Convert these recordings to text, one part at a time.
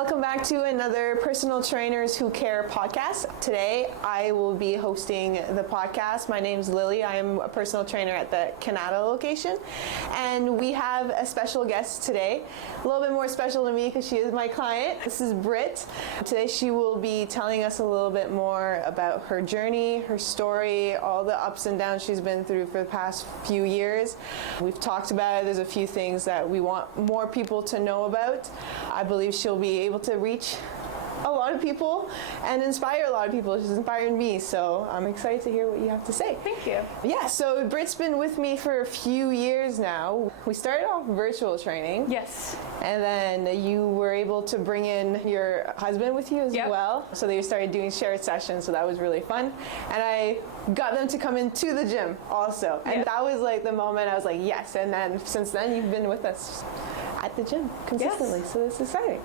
Welcome back to another Personal Trainers Who Care podcast. Today I will be hosting the podcast. My name's Lily. I am a personal trainer at the Kanata location, and we have a special guest today. A little bit more special to me because she is my client. This is Britt. Today she will be telling us a little bit more about her journey, her story, all the ups and downs she's been through for the past few years. We've talked about it. There's a few things that we want more people to know about. I believe she'll be able to reach a lot of people and inspire a lot of people. She's inspired me, so I'm excited to hear what you have to say. Thank you. Yeah, so Britt's been with me for a few years now. We started off virtual training. Yes. And then you were able to bring in your husband with you as well. So they started doing shared sessions, so that was really fun. And I got them to come into the gym also. And that was like the moment I was like, yes. And then since then you've been with us at the gym consistently, so this is exciting.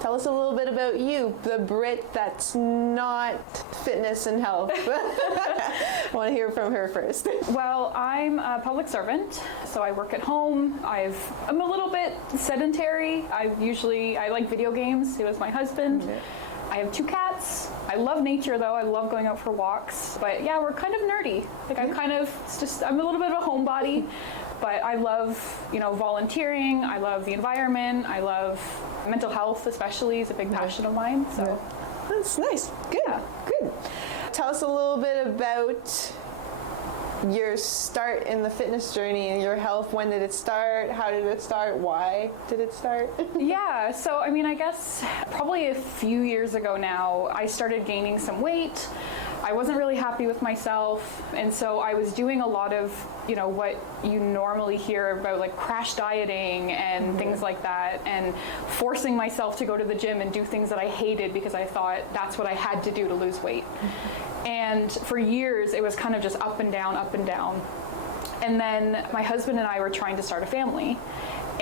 Tell us a little bit about you, the Britt that's not fitness and health. I want to hear from her first. Well, I'm a public servant, so I work at home. I'm a little bit sedentary. I like video games. He was my husband. I have 2 cats. I love nature though. I love going out for walks. But yeah, we're kind of nerdy. Like I'm a little bit of a homebody, but I love, volunteering. I love the environment. I love mental health, especially, is a big passion of mine. So that's nice. Good. Yeah. Good. Tell us a little bit about your start in the fitness journey and your health. When did it start? How did it start? Why did it start? Yeah, so I guess probably a few years ago now, I started gaining some weight. I wasn't really happy with myself, and so I was doing a lot of, what you normally hear about, like crash dieting and things like that, and forcing myself to go to the gym and do things that I hated because I thought that's what I had to do to lose weight. And for years, it was kind of just up and down, up and down. And then my husband and I were trying to start a family.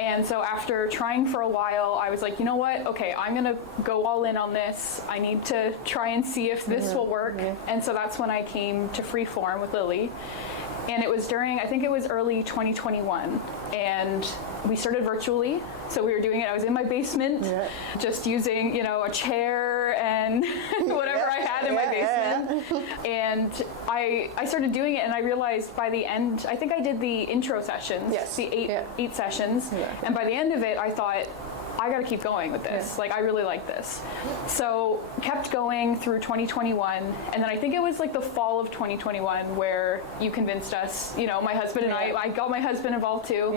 And so after trying for a while, I was like, you know what? Okay, I'm gonna go all in on this. I need to try and see if this will work. And so that's when I came to Freeform with Lily. And it was during, I think it was early 2021. And we started virtually. So we were doing it, I was in my basement, just using, a chair and whatever I had in my basement. And I started doing it, and I realized by the end, I think I did the intro sessions, the eight sessions. And by the end of it, I thought, I gotta keep going with this. Like, I really like this. So kept going through 2021. And then I think it was like the fall of 2021 where you convinced us, my husband and I got my husband involved too.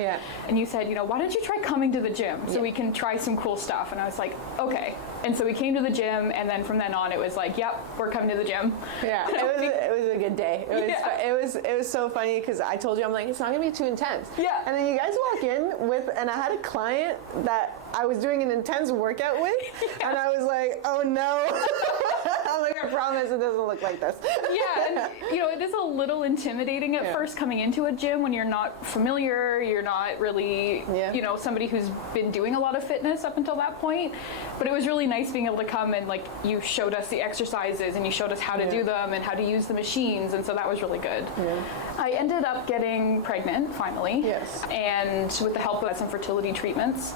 And you said, why don't you try coming to the gym so we can try some cool stuff? And I was like, okay. And so we came to the gym, and then from then on it was like, yep, we're coming to the gym. Yeah, it was a good day. It was so funny because I told you, I'm like, it's not gonna be too intense. Yeah. And then you guys walk in and I had a client that I was doing an intense workout with, and I was like, oh no. I'm like, I promise it doesn't look like this. Yeah, and it is a little intimidating at first coming into a gym when you're not familiar, you're not really, somebody who's been doing a lot of fitness up until that point. But it was really nice being able to come and like you showed us the exercises and you showed us how to do them and how to use the machines, and so that was really good. I ended up getting pregnant finally, and with the help of some fertility treatments.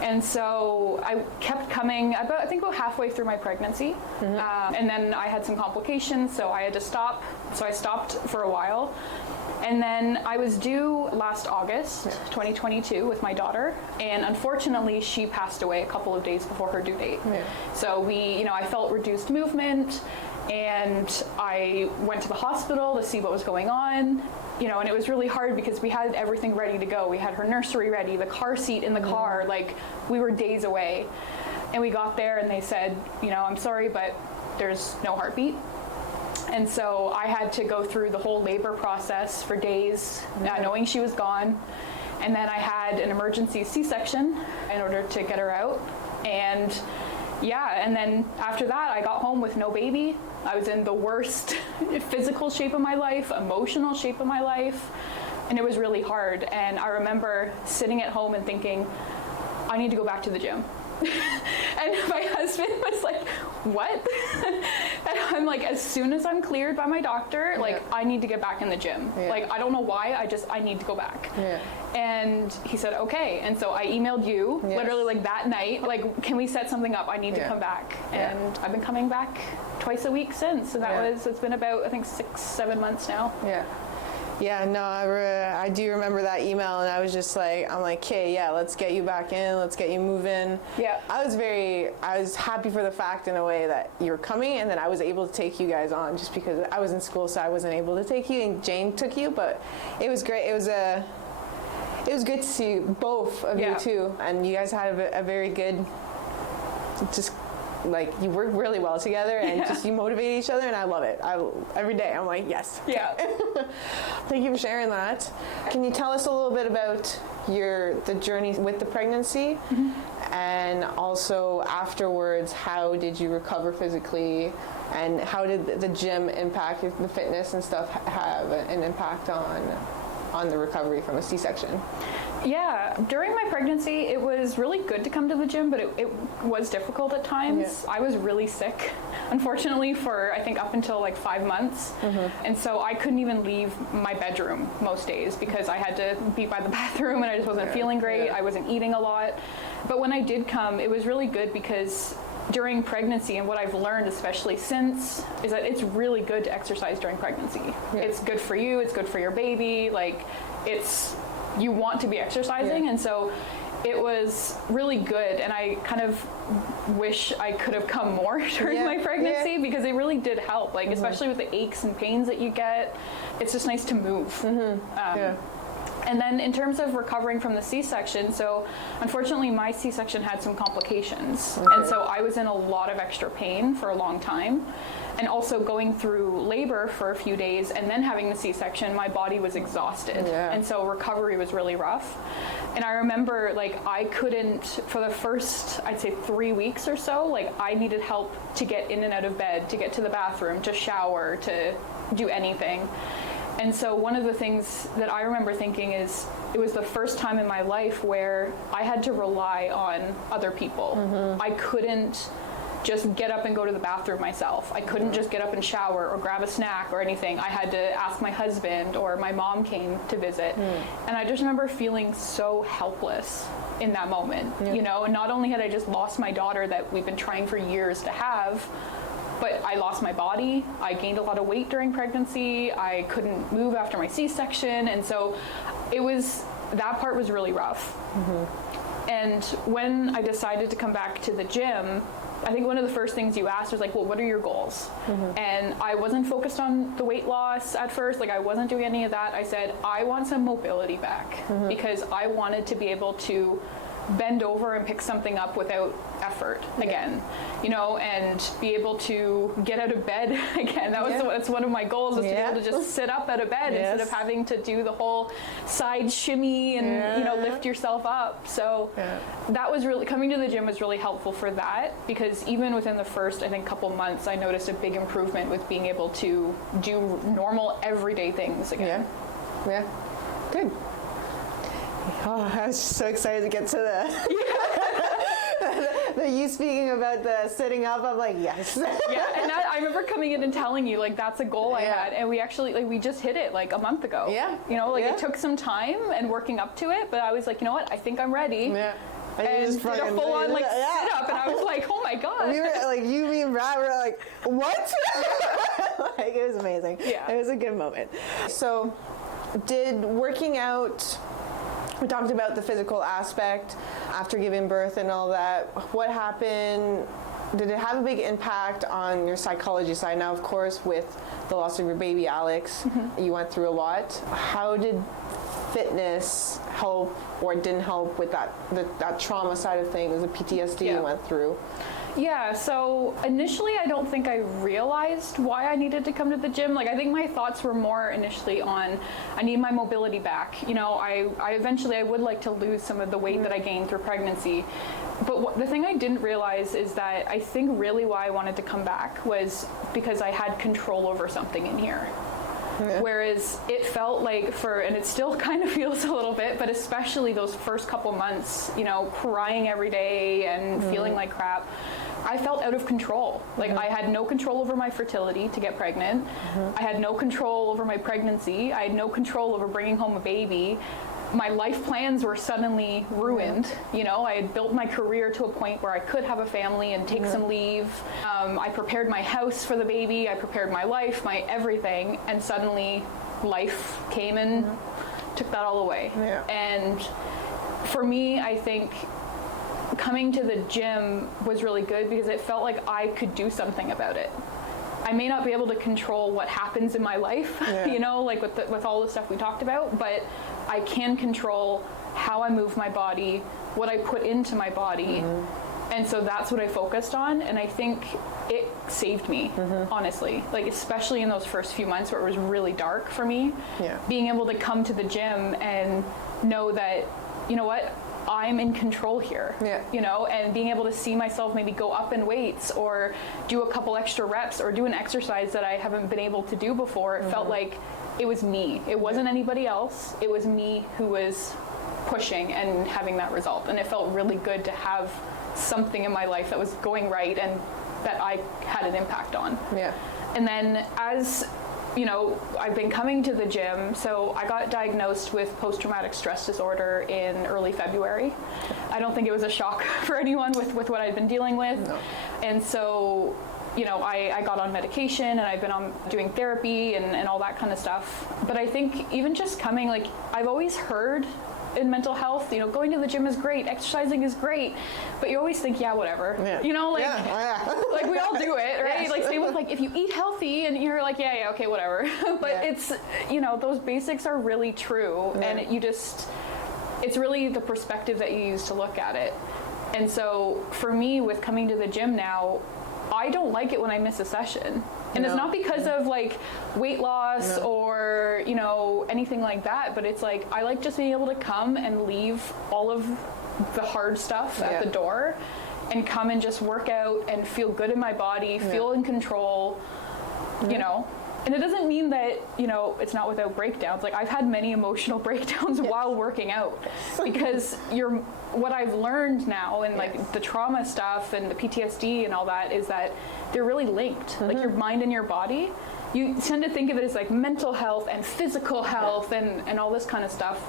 And so I kept coming I think about halfway through my pregnancy. And then I had some complications, so I had to stop. So I stopped for a while. And then I was due last August, 2022 with my daughter. And unfortunately, she passed away a couple of days before her due date. So I felt reduced movement, and I went to the hospital to see what was going on. And it was really hard because we had everything ready to go. We had her nursery ready, the car seat in the car, like we were days away. And we got there and they said, I'm sorry, but there's no heartbeat. And so I had to go through the whole labor process for days, knowing she was gone. And then I had an emergency C-section in order to get her out. And then after that, I got home with no baby. I was in the worst physical shape of my life, emotional shape of my life, and it was really hard. And I remember sitting at home and thinking, I need to go back to the gym. And my husband husband was like, what? And I'm like, as soon as I'm cleared by my doctor, like, I need to get back in the gym. Like, I don't know why, I need to go back. And he said, okay. And so I emailed you literally like that night, like, can we set something up? I need to come back. And I've been coming back twice a week since. So it's been about, I think, 6-7 months now. Yeah, no, I do remember that email, and I was just like, I'm like, okay, yeah, let's get you back in, let's get you moving. I was happy for the fact in a way that you were coming, and then I was able to take you guys on just because I was in school, so I wasn't able to take you, and Jane took you, but it was great. It was good to see both of you too, and you guys had a very good, just like, you work really well together, and just you motivate each other, and I love it. Every day I'm like, yes. Thank you for sharing that. Can you tell us a little bit about the journey with the pregnancy, and also afterwards, how did you recover physically, and how did the gym impact, the fitness and stuff have an impact on the recovery from a C-section? Yeah, during my pregnancy, it was really good to come to the gym, but it was difficult at times. I was really sick, unfortunately, for I think up until like 5 months. And so I couldn't even leave my bedroom most days because I had to be by the bathroom, and I just wasn't feeling great. I wasn't eating a lot. But when I did come, it was really good because during pregnancy, and what I've learned especially since, is that it's really good to exercise during pregnancy. It's good for you, it's good for your baby, like, you want to be exercising, and so it was really good, and I kind of wish I could have come more during my pregnancy because it really did help, like, especially with the aches and pains that you get. It's just nice to move. And then in terms of recovering from the C-section, so unfortunately my C-section had some complications. And so I was in a lot of extra pain for a long time. And also going through labor for a few days and then having the C-section, my body was exhausted. And so recovery was really rough. And I remember, like, I couldn't, for the first, I'd say 3 weeks or so, like, I needed help to get in and out of bed, to get to the bathroom, to shower, to do anything. And so one of the things that I remember thinking is, it was the first time in my life where I had to rely on other people. I couldn't just get up and go to the bathroom myself. I couldn't just get up and shower or grab a snack or anything. I had to ask my husband, or my mom came to visit. And I just remember feeling so helpless in that moment, you know, and not only had I just lost my daughter that we've been trying for years to have, but I lost my body. I gained a lot of weight during pregnancy. I couldn't move after my C-section. And so that part was really rough. And when I decided to come back to the gym, I think one of the first things you asked was like, well, what are your goals? And I wasn't focused on the weight loss at first. Like, I wasn't doing any of that. I said, I want some mobility back because I wanted to be able to bend over and pick something up without effort again, you know, and be able to get out of bed again. That's one of my goals, was to be able to just sit up out of bed instead of having to do the whole side shimmy and you know, lift yourself up. So that was really, coming to the gym was really helpful for that, because even within the first, I think, couple months, I noticed a big improvement with being able to do normal everyday things again. Good. Oh, I was just so excited to get to you speaking about the sitting up. I'm like, yes. And I remember coming in and telling you, like, that's a goal I had, and we actually, like, we just hit it like a month ago. You know, like, it took some time and working up to it, but I was like, you know what, I think I'm ready. And did a full on like sit up, and I was like, oh my god. We were like, me and Brad were like, what? Like, it was amazing. It was a good moment. So, did working out, we talked about the physical aspect after giving birth and all that. What happened? Did it have a big impact on your psychology side? Now, of course, with the loss of your baby, Alex, you went through a lot. How did fitness help or didn't help with that trauma side of things, the PTSD you went through? Yeah, so initially I don't think I realized why I needed to come to the gym. Like, I think my thoughts were more initially on, I need my mobility back. You know, I eventually I would like to lose some of the weight that I gained through pregnancy. But the thing I didn't realize is that I think really why I wanted to come back was because I had control over something in here. Whereas it felt like and it still kind of feels a little bit, but especially those first couple months, you know, crying every day and feeling like crap, I felt out of control. Like I had no control over my fertility to get pregnant. I had no control over my pregnancy. I had no control over bringing home a baby. My life plans were suddenly ruined. You know, I had built my career to a point where I could have a family and take some leave. I prepared my house for the baby. I prepared my life, my everything. And suddenly life came and took that all away. Yeah. And for me, I think coming to the gym was really good because it felt like I could do something about it. I may not be able to control what happens in my life, you know, like with all the stuff we talked about, but I can control how I move my body, what I put into my body. And so that's what I focused on. And I think it saved me, honestly, like especially in those first few months where it was really dark for me, being able to come to the gym and know that, you know what, I'm in control here, you know, and being able to see myself maybe go up in weights or do a couple extra reps or do an exercise that I haven't been able to do before. It felt like it was me. It wasn't anybody else. It was me who was pushing and having that result. And it felt really good to have something in my life that was going right and that I had an impact on. And then as you know, I've been coming to the gym, so I got diagnosed with post-traumatic stress disorder in early February. I don't think it was a shock for anyone with what I'd been dealing with. And so, you know, I got on medication and I've been on doing therapy and all that kind of stuff. But I think even just coming, like, I've always heard in mental health, you know, going to the gym is great, exercising is great, but you always think, yeah, whatever. You know, like, like we all do it, right? Like same with like if you eat healthy and you're like, yeah, okay, whatever. But it's, you know, those basics are really true, and you just, it's really the perspective that you use to look at it. And so for me, with coming to the gym now, I don't like it when I miss a session. And it's not because of like weight loss or, you know, anything like that, but it's like I like just being able to come and leave all of the hard stuff at the door and come and just work out and feel good in my body, feel in control, you know. And it doesn't mean that, you know, it's not without breakdowns. Like I've had many emotional breakdowns while working out because what I've learned now and like the trauma stuff and the PTSD and all that is that they're really linked. Like your mind and your body, you tend to think of it as like mental health and physical health and all this kind of stuff.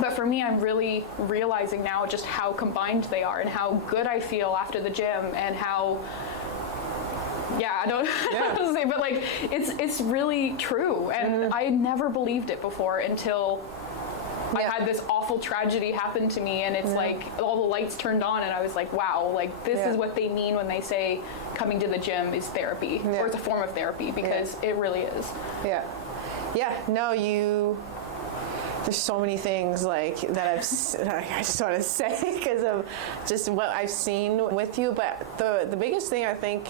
But for me, I'm really realizing now just how combined they are and how good I feel after the gym and how, I don't know, say, but like it's really true. And I never believed it before until I had this awful tragedy happen to me, and it's like all the lights turned on and I was like, wow, like this is what they mean when they say coming to the gym is therapy or it's a form of therapy, because it really is. There's so many things like that I just want to say because of just what I've seen with you, but the biggest thing I think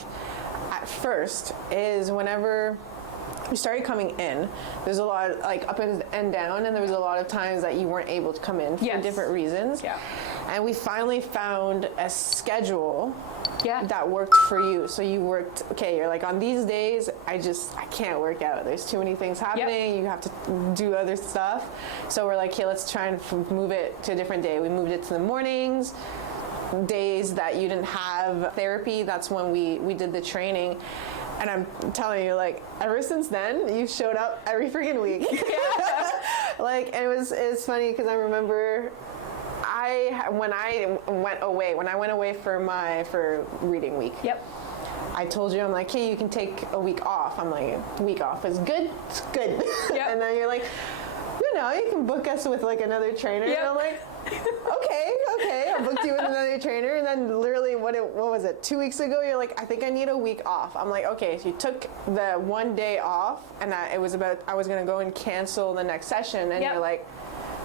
at first is whenever you started coming in, there's a lot of, like up and down, and there was a lot of times that you weren't able to come in for different reasons. And we finally found a schedule that worked for you. So you worked, you're like, on these days, I can't work out. There's too many things happening. You have to do other stuff. So we're like, okay, let's try and move it to a different day. We moved it to the mornings. Days that you didn't have therapy, that's when we did the training. And I'm telling you, like, ever since then, you showed up every freaking week. Like, and it's funny because I remember when I went away for reading week. I told you, I'm like, hey, you can take a week off. I'm like, a week off is good. It's good. And then you're like, you can book us with like another trainer. And I'm like, okay, I booked you with another trainer. And then literally, what was it, 2 weeks ago, you're like, I think I need a week off. I'm like, okay, so you took the one day off, and I was going to go and cancel the next session. And you're like,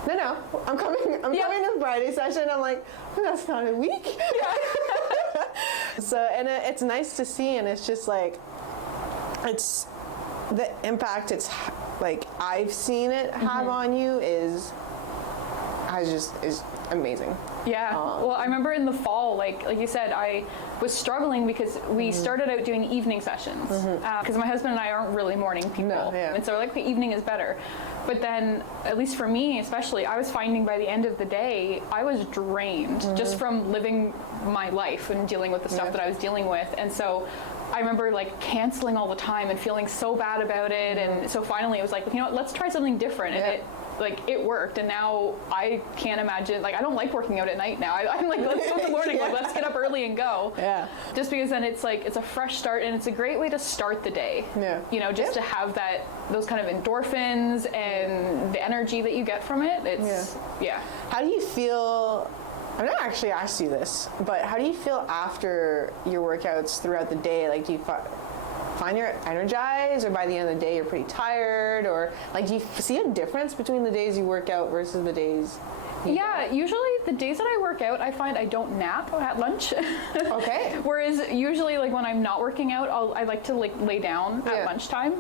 no, I'm coming to Friday session. I'm like, that's not a week. So, and it's nice to see, and it's just like, it's the impact it's like I've seen it have on you is amazing. Well, I remember in the fall, like you said, I was struggling because we started out doing evening sessions because my husband and I aren't really morning people, and so like the evening is better. But then, at least for me especially, I was finding by the end of the day I was drained just from living my life and dealing with the stuff that I was dealing with. And so I remember like canceling all the time and feeling so bad about it. And so finally it was like, you know what, let's try something different. And it worked. And now I can't imagine, like, I don't like working out at night now. I'm like, let's go in the morning, like, let's get up early and go. Yeah. Just because then it's like, it's a fresh start, and it's a great way to start the day. Yeah. You know, just to have those kind of endorphins and the energy that you get from it. It's, How do you feel? I've never actually asked you this, but how do you feel after your workouts throughout the day? Like, do you find you're energized, or by the end of the day you're pretty tired, or like, do you see a difference between the days you work out versus the days you don't? Usually the days that I work out, I find I don't nap at lunch. Okay. Whereas usually, like, when I'm not working out, I like to like lay down at lunchtime.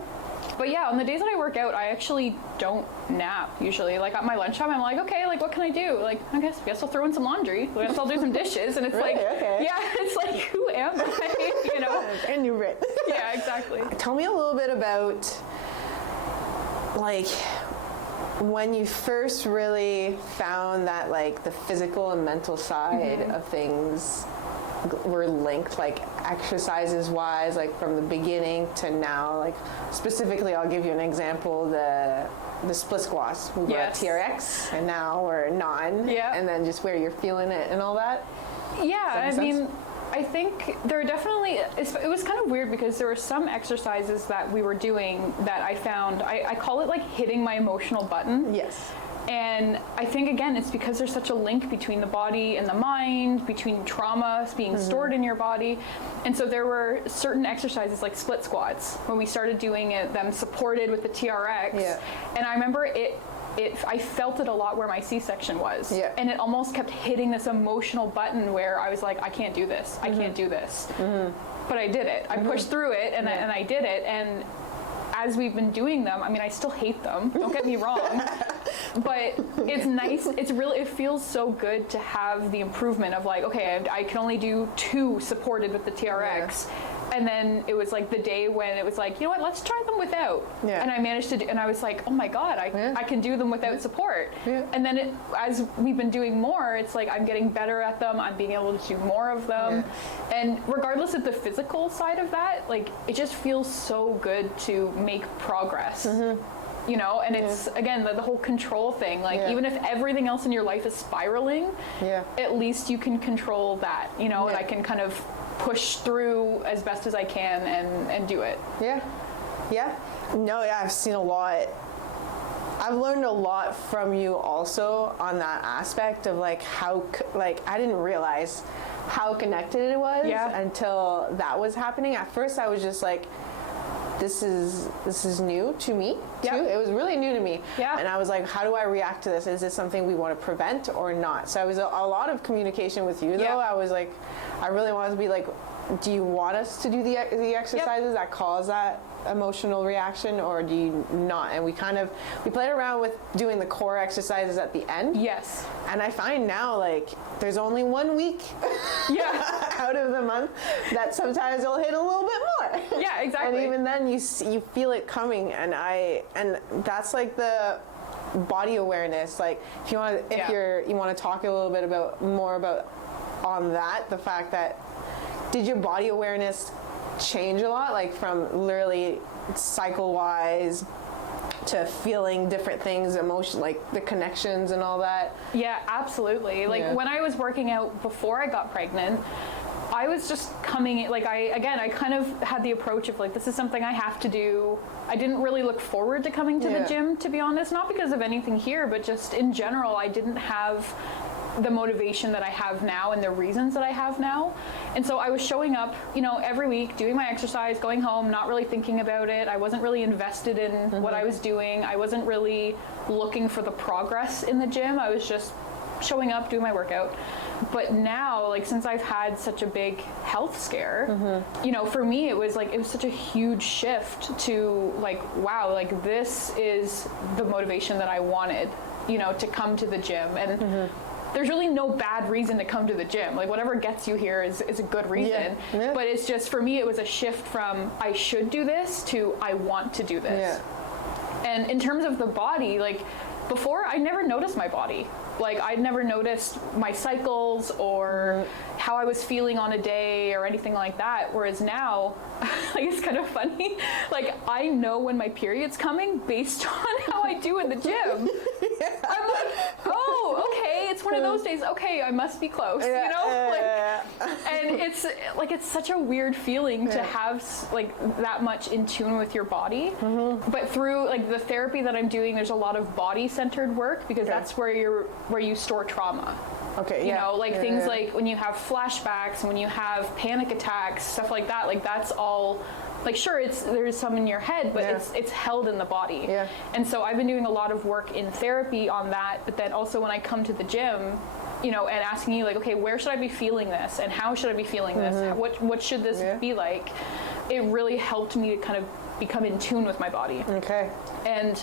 But yeah, on the days that I work out, I actually don't nap usually. Like at my lunchtime, I'm like, okay, like what can I do? Like, I guess I'll throw in some laundry. I guess I'll do some dishes. And it's really? It's like, who am I? You know? And you're Britt. Yeah, exactly. Tell me a little bit about, like, when you first really found that, like, the physical and mental side of things were linked, like exercises wise, like from the beginning to now. Like specifically, I'll give you an example, the split squats. We were at TRX and now we're non, and then just where you're feeling it and all that. I mean, I think there are definitely, it was kind of weird because there were some exercises that we were doing that I found, I call it like hitting my emotional button. Yes. And I think, again, it's because there's such a link between the body and the mind, between trauma being stored in your body. And so there were certain exercises like split squats when we started doing them supported with the TRX. Yeah. And I remember I felt it a lot where my C-section was. Yeah. And it almost kept hitting this emotional button where I was like, I can't do this. I can't do this. But I did it. I pushed through it and I did it. And as we've been doing them, I mean, I still hate them, don't get me wrong, but it's nice. It feels so good to have the improvement of like, okay, I can only do 2 supported with the TRX. And then it was like the day when it was like, you know what, let's try them without. Yeah. And I managed to do, and I was like, oh my God, I can do them without support. Yeah. And then as we've been doing more, it's like I'm getting better at them. I'm being able to do more of them. Yeah. And regardless of the physical side of that, like it just feels so good to make progress. You know, and it's, again, the whole control thing. Like, even if everything else in your life is spiraling, at least you can control that, you know, and I can kind of push through as best as I can and do it. I've seen a lot. I've learned a lot from you also on that aspect of like how, like, I didn't realize how connected it was until that was happening. At first I was just like, this is new to me too. It was really new to me. And I was like, how do I react to this? Is this something we want to prevent or not? So it was a lot of communication with you though. I was like, I really wanted to be like, do you want us to do the exercises that cause that emotional reaction, or do you not? And we played around with doing the core exercises at the end. Yes. And I find now, like, there's only 1 week out of the month that sometimes it'll hit a little bit more. Yeah, exactly. And even then you feel it coming, and that's like the body awareness. Like if you want to talk a little bit more about on that, the fact that, did your body awareness change a lot, like from literally cycle wise to feeling different things, emotion, like the connections and all that? Yeah, absolutely. Like when I was working out before I got pregnant, I was just coming, like I kind of had the approach of like, this is something I have to do. I didn't really look forward to coming to the gym, to be honest, not because of anything here, but just in general, I didn't have the motivation that I have now and the reasons that I have now. And so I was showing up, you know, every week, doing my exercise, going home, not really thinking about it. I wasn't really invested in what I was doing. I wasn't really looking for the progress in the gym. I was just showing up, doing my workout. But now, like, since I've had such a big health scare, you know, for me, it was such a huge shift to like, wow, like this is the motivation that I wanted, you know, to come to the gym. And there's really no bad reason to come to the gym. Like whatever gets you here is a good reason. But it's just, for me, it was a shift from I should do this to I want to do this. And in terms of the body, like before I never noticed my body. Like, I'd never noticed my cycles or how I was feeling on a day or anything like that. Whereas now, like, it's kind of funny. Like, I know when my period's coming based on how I do in the gym. I'm like, oh, okay, it's one of those days. Okay, I must be close, you know? And it's like, it's such a weird feeling to have like that much in tune with your body. But through like the therapy that I'm doing, there's a lot of body-centered work, because that's where you store trauma. Okay. You know, like things like when you have flashbacks, when you have panic attacks, stuff like that. Like, that's all. Like, sure, there's some in your head, but it's held in the body. Yeah. And so I've been doing a lot of work in therapy on that. But then also when I come to the gym, you know, and asking you, like, okay, where should I be feeling this, and how should I be feeling this? What should this be like? It really helped me to kind of become in tune with my body. Okay. And,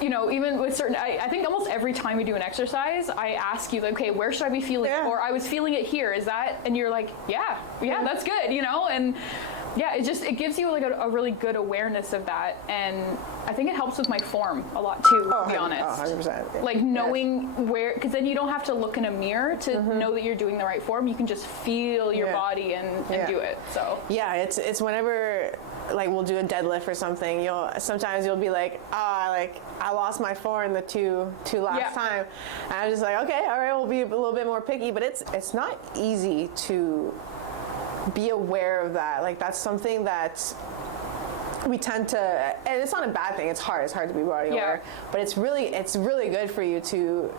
you know, even with certain, I think almost every time we do an exercise, I ask you, like, okay, where should I be feeling? Or I was feeling it here. Is that? And you're like, yeah, that's good, you know? And yeah, it gives you like a really good awareness of that. And I think it helps with my form a lot too, to be honest. 100%. Like, knowing where, because then you don't have to look in a mirror to know that you're doing the right form. You can just feel your body and do it. So yeah, it's whenever, like, we'll do a deadlift or something, sometimes you'll be like, like, I lost my 4 in the two last time. And I'm just like, okay, all right, we'll be a little bit more picky. But it's not easy to be aware of that. Like, that's something that we tend to, and it's not a bad thing. It's hard to be body aware, but it's really good for you to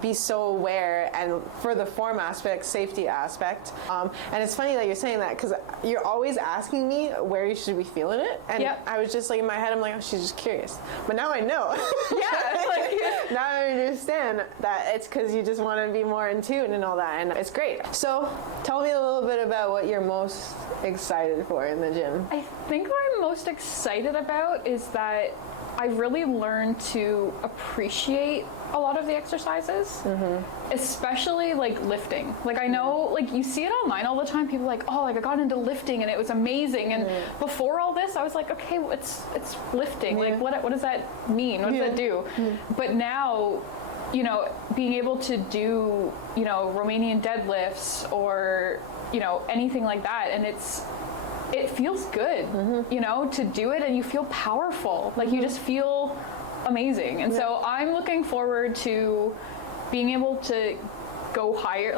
be so aware, and for the form aspect, safety aspect. And it's funny that you're saying that, because you're always asking me where you should be feeling it. And I was just like, in my head, I'm like, oh, she's just curious. But now I know. Now I understand that it's because you just want to be more in tune and all that. And it's great. So tell me a little bit about what you're most excited for in the gym. I think what I'm most excited about is that I really learned to appreciate a lot of the exercises, especially like lifting. Like, I know, like, you see it online all the time. People are like, oh, like, I got into lifting and it was amazing. And before all this, I was like, okay, it's lifting. Like, what does that mean? What does that do? But now, you know, being able to do, you know, Romanian deadlifts or, you know, anything like that, and it feels good, you know, to do it, and you feel powerful. Like, you just feel amazing. And so I'm looking forward to being able to go higher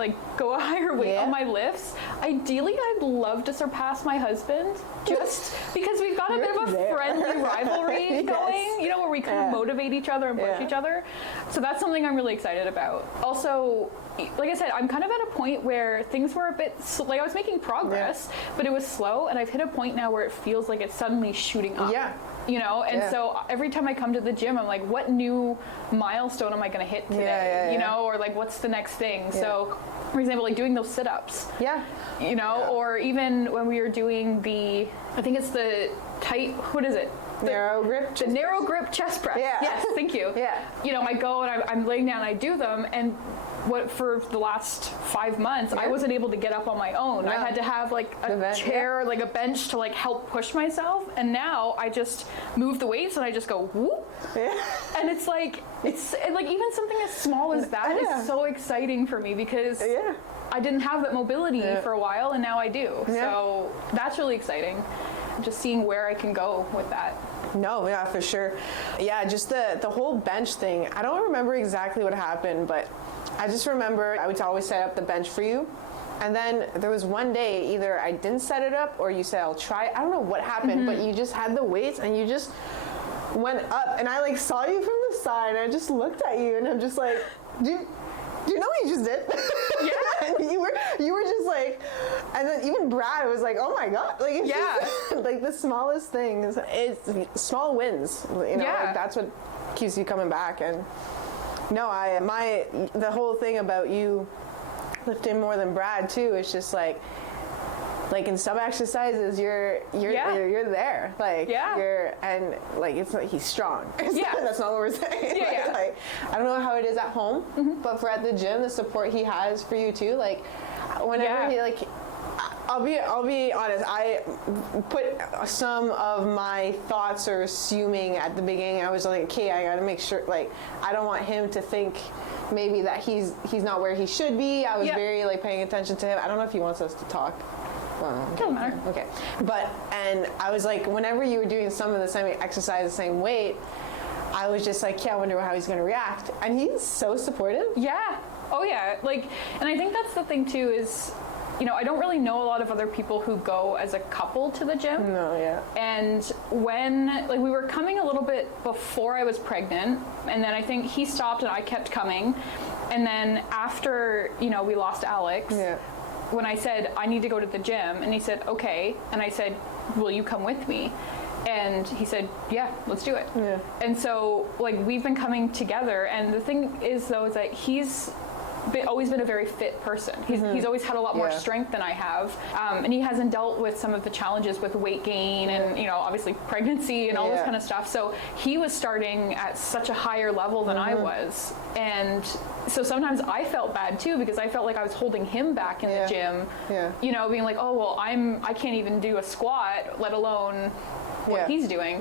weight on my lifts. Ideally, I'd love to surpass my husband, just because we've got a bit of a friendly rivalry going, you know, where we kind of motivate each other and push each other. So that's something I'm really excited about. Also, like I said, I'm kind of at a point where things were a bit, like, I was making progress, but it was slow, and I've hit a point now where it feels like it's suddenly shooting up. You know, and so every time I come to the gym, I'm like, what new milestone am I going to hit today? You know, or like, what's the next thing? So, for example, like doing those sit-ups. You know, or even when we were doing I think it's the tight, what is it? Narrow grip? The narrow grip chest press. Yes, thank you. You know, I go and I'm laying down and I do them, and for the last 5 months, I wasn't able to get up on my own. I had to have like a chair, like a bench to like help push myself. And now I just move the weights and I just go whoop. And it's like even something as small as that is so exciting for me, because I didn't have that mobility for a while, and now I do. So that's really exciting. Just seeing where I can go with that. No, yeah, for sure. Yeah, just the whole bench thing. I don't remember exactly what happened, but I just remember I would always set up the bench for you. And then there was one day, either I didn't set it up or you said, I'll try it. I don't know what happened, but you just had the weights and you just went up. And I like saw you from the side. And I just looked at you and I'm just like, do you know what you just did? And you were just like, and then even Brad was like, oh my God. Like, it's just, like, the smallest things. It's small wins. You know, like, that's what keeps you coming back. And no, the whole thing about you lifting more than Brad too is just like in some exercises you're there, like and like it's like he's strong. That's not what we're saying. Like, I don't know how it is at home, but for at the gym, the support he has for you too, like whenever he like I'll be honest. I put some of my thoughts or assuming at the beginning. I was like, okay, I got to make sure. Like, I don't want him to think maybe that he's not where he should be. I was very like paying attention to him. I don't know if he wants us to talk. Doesn't matter. Okay, and I was like, whenever you were doing some of the same exercise, the same weight, I was just like, yeah, I wonder how he's going to react. And he's so supportive. Yeah. Oh yeah. Like, and I think that's the thing too is, you know, I don't really know a lot of other people who go as a couple to the gym. No, yeah. And when, like, we were coming a little bit before I was pregnant, and then I think he stopped and I kept coming. And then after, you know, we lost Alex, when I said, I need to go to the gym, and he said, okay. And I said, will you come with me? And he said, yeah, let's do it. Yeah. And so, like, we've been coming together, and the thing is, though, is that he's always been a very fit person. He's always had a lot more strength than I have, and he hasn't dealt with some of the challenges with weight gain and, you know, obviously pregnancy and all this kind of stuff. So he was starting at such a higher level than I was, and so sometimes I felt bad too, because I felt like I was holding him back in the gym. You know, being like, oh well, I can't even do a squat, let alone what he's doing.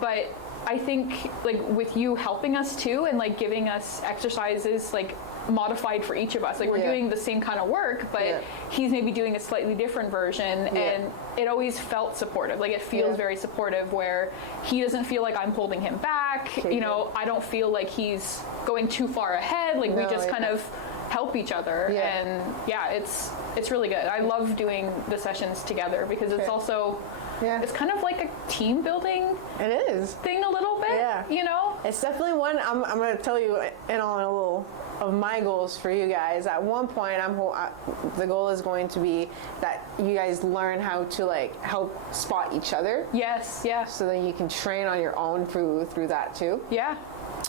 But I think, like, with you helping us too, and like giving us exercises like modified for each of us, like we're doing the same kind of work, but he's maybe doing a slightly different version, and it always felt supportive. Like, it feels very supportive, where he doesn't feel like I'm holding him back. You know, I don't feel like he's going too far ahead. Like, we just kind of help each other, and it's really good. I love doing the sessions together, because it's also it's kind of like a team building thing a little bit, you know? It's definitely one, I'm going to tell you in on a little of my goals for you guys. At one point, the goal is going to be that you guys learn how to like help spot each other. Yes, yeah. So then you can train on your own through that too. Yeah.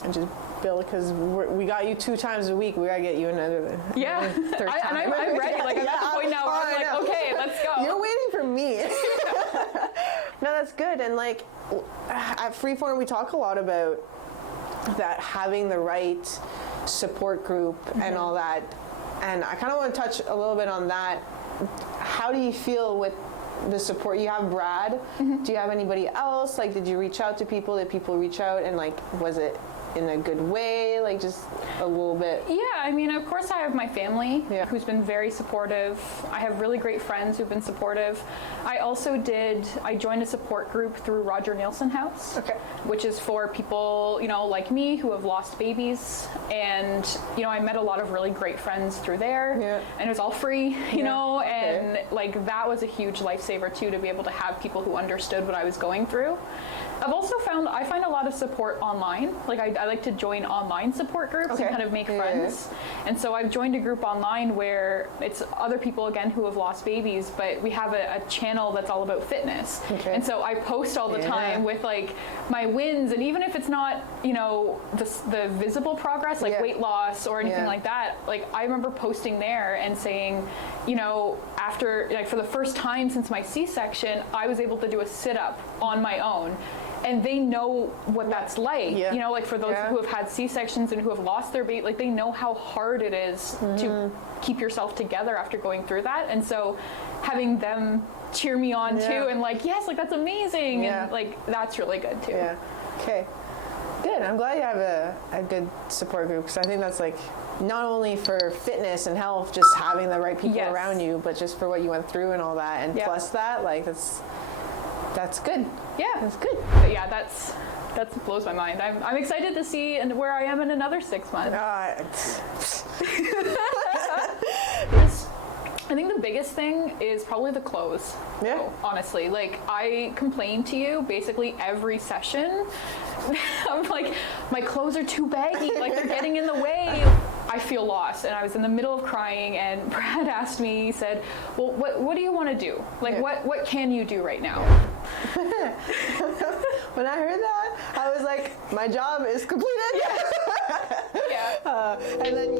And just build, because we got you 2 times a week. We gotta get you another third time. And I'm ready. Like, I'm at the point now where I'm like, okay, let's go. You're waiting for me. No, that's good. And like at Freeform, we talk a lot about that, having the right support group and all that. And I kind of want to touch a little bit on that. How do you feel with the support? You have Brad. Do you have anybody else? Like, did you reach out to people? Did people reach out? And like, was it in a good way? Like, just a little bit? Yeah, I mean, of course I have my family who's been very supportive. I have really great friends who've been supportive. I joined a support group through Roger Nielsen House, which is for people, you know, like me, who have lost babies. And, you know, I met a lot of really great friends through there, and it was all free, you know, and like, that was a huge lifesaver too, to be able to have people who understood what I was going through. I've also found I find a lot of support online. Like, I like to join online support groups and kind of make friends. And so I've joined a group online where it's other people, again, who have lost babies, but we have a channel that's all about fitness. And so I post all the time with like my wins, and even if it's not, you know, the visible progress, like weight loss or anything like that, like I remember posting there and saying, you know, after, like, for the first time since my C-section, I was able to do a sit-up on my own. And they know what that's like, you know, like, for those who have had C-sections and who have lost their baby, like, they know how hard it is to keep yourself together after going through that. And so having them cheer me on too, and like, yes, like, that's amazing, and like, that's really good too. Okay, good. I'm glad you have a good support group, because I think that's like, not only for fitness and health, just having the right people around you, but just for what you went through and all that, and plus that, like, that's good. Yeah, that's good. But yeah, that blows my mind. I'm excited to see where I am in another 6 months. I think the biggest thing is probably the clothes. Honestly, like, I complain to you basically every session. I'm like, my clothes are too baggy, like, they're getting in the way. I feel lost, and I was in the middle of crying, and Brad asked me, he said, well, what do you want to do? Like, what can you do right now? When I heard that, I was like, my job is completed. And then